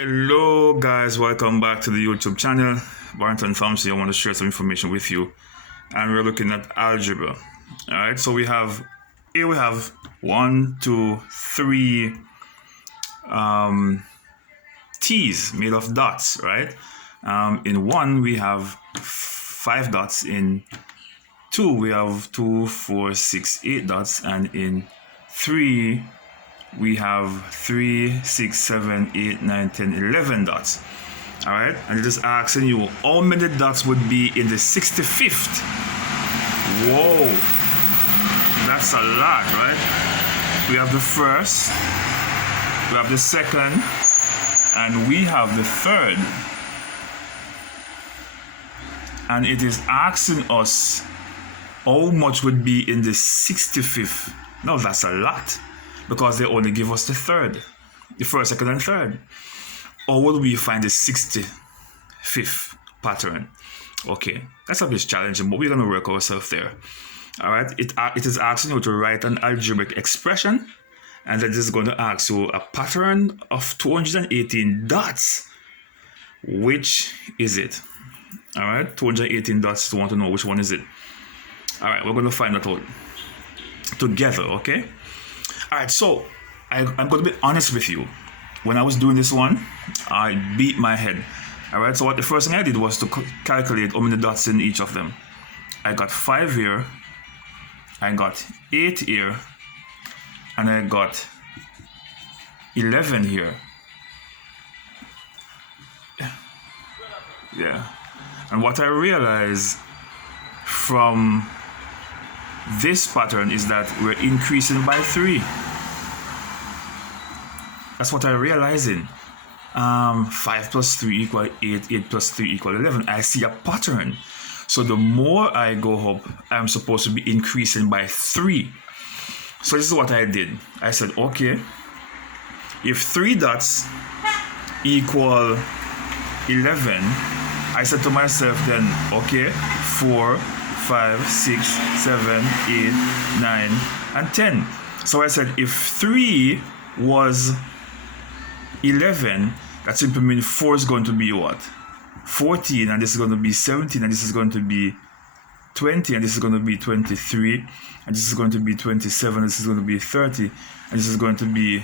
Hello guys, welcome back to the YouTube channel. Barrington Thompson. I want to share some information with you, and we're looking at algebra. All right, so we have 3 T's made of dots, right? In 1 we have 5 dots, in 2 we have 2, 4, 6, 8 dots, and in 3 we have 3, 6, 7, 8, 9, 10, 11 dots. All right, and it is asking you how many dots would be in the 65th. Whoa, that's a lot, right? We have the first, we have the second, and we have the third. And it is asking us how much would be in the 65th. No, that's a lot, because they only give us the third, the first, second, and third. Or will we find the 65th pattern? Okay, that's a bit challenging, but we're going to work ourselves there. All right, it is asking you to write an algebraic expression, and then this is going to ask you a pattern of 218 dots. Which is it? All right, 218 dots. You want to know which one is it? All right, we're going to find that out together, okay? All right, so I'm going to be honest with you. When I was doing this one, I beat my head. All right, so what the first thing I did was to calculate how many dots in each of them. I got 5 here, I got 8 here, and I got 11 here. Yeah, and what I realized from this pattern is that we're increasing by 3. That's what I'm realizing. 5 plus 3 equal 8, 8 plus 3 equal 11. I see a pattern. So the more I go up, I'm supposed to be increasing by 3. So this is what I did. I said, okay, if 3 dots equal 11, I said to myself then, okay, 4, 5, 6, 7, 8, 9, and 10. So I said if 3 was 11, that simply means 4 is going to be what? 14, and this is going to be 17, and this is going to be 20, and this is going to be 23, and this is going to be 27, this is going to be 30, and this is going to be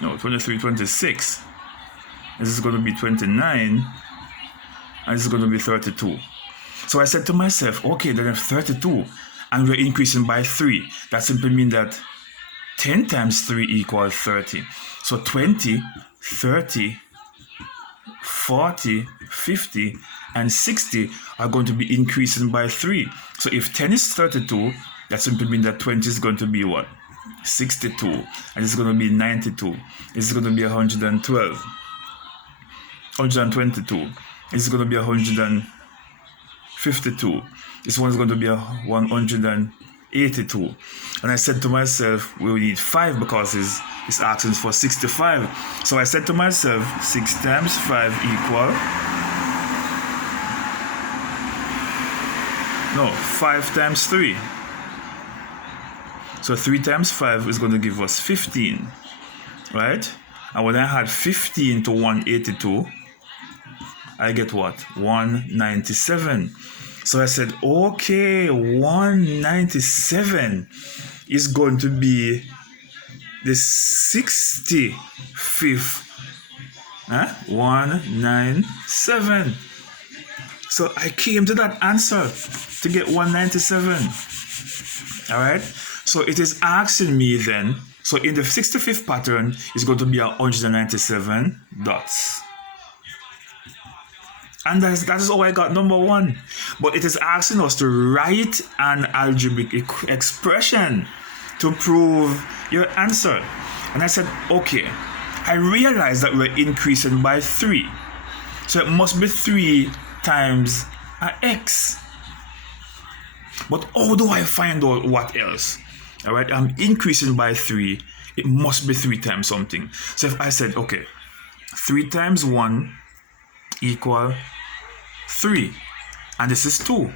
23, 26. This is going to be 29, and this is going to be 32. So I said to myself, okay, then if 32, and we're increasing by 3, that simply means that 10 times 3 equals 30. So 20, 30, 40, 50, and 60 are going to be increasing by 3. So if 10 is 32, that simply means that 20 is going to be what? 62. And this is going to be 92. This is going to be 112. 122. This is going to be 152. This one is going to be 182. And I said to myself, we will need 5 because it's asking for 65. So I said to myself, 6 times 5 equal 5 times 3. So 3 times 5 is going to give us 15, right? And when I add 15 to 182, I get what? 197. So I said, okay, 197 is going to be the 65th. 197. So I came to that answer to get 197. All right. So it is asking me then, so in the 65th pattern, it's going to be 197 dots. And that is how I got number 1. But it is asking us to write an algebraic expression to prove your answer. And I said, okay, I realized that we're increasing by 3. So it must be 3 times x. But how do I find out what else? All right, I'm increasing by 3. It must be 3 times something. So if I said, okay, 3 times 1 equal 3, and this is 2.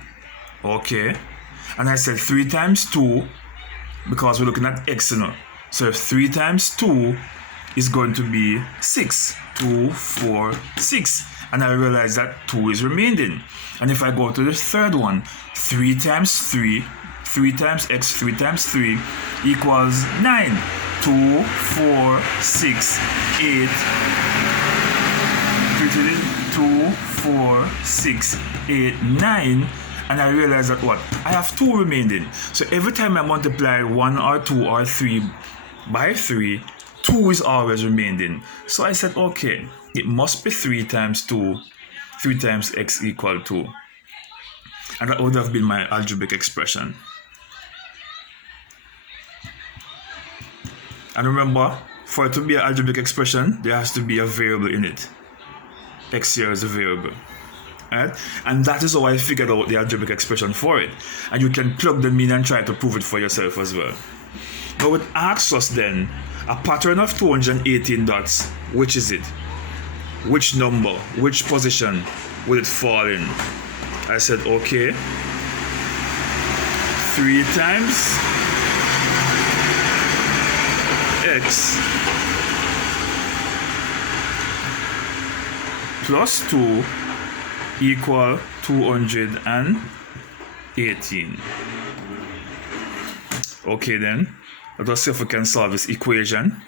Okay, and I said 3 times 2, because we're looking at x, you know. So if 3 times 2 is going to be 6. 2, 4, 6. And I realize that 2 is remaining. And if I go to the third one, 3 times 3, 3 times x, 3 times 3 equals 9. 2, 4, 6, 8. 2, 4, 6, 8, 9. And I realize that what? I have 2 remaining. So every time I multiply 1 or 2 or 3 by 3, 2 is always remaining. So I said, okay, it must be 3 times 2, 3 times x equal 2. And that would have been my algebraic expression. And remember, for it to be an algebraic expression, there has to be a variable in it. X here is a variable. Right? And that is how I figured out the algebraic expression for it. And you can plug them in and try to prove it for yourself as well. Now it asks us then, a pattern of 218 dots, which is it? Which number, which position will it fall in? I said, okay, 3 times x plus 2 equal 218. Okay then, let us see if we can solve this equation.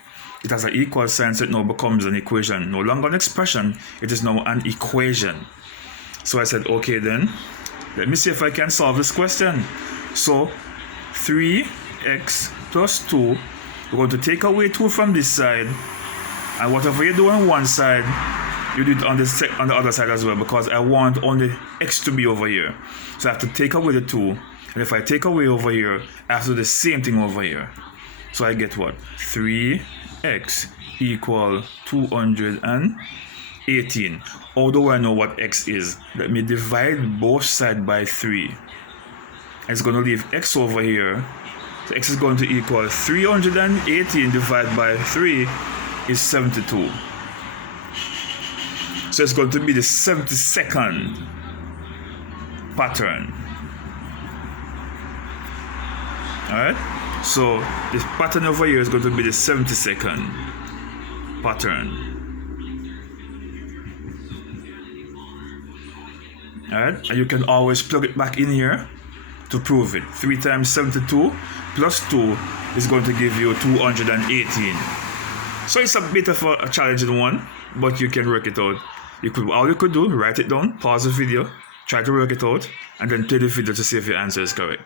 It has an equal sign, so it now becomes an equation. No longer an expression, it is now an equation. So I said, okay then, let me see if I can solve this question. So 3x plus 2, we're going to take away 2 from this side, and whatever you do on one side, you do it on the other side as well, because I want only x to be over here. So I have to take away the 2, and if I take away over here, I have to do the same thing over here. So I get what? 3x equal 218. How do I know what x is? Let me divide both sides by 3. It's going to leave x over here. So x is going to equal 318 divided by 3 is 72. So it's going to be the 72nd pattern. Alright? So this pattern over here is going to be the 72nd pattern. Alright? And you can always plug it back in here to prove it. 3 times 72 plus 2 is going to give you 218. So it's a bit of a challenging one, but you can work it out. All you could do, write it down, pause the video, try to work it out, and then play the video to see if your answer is correct.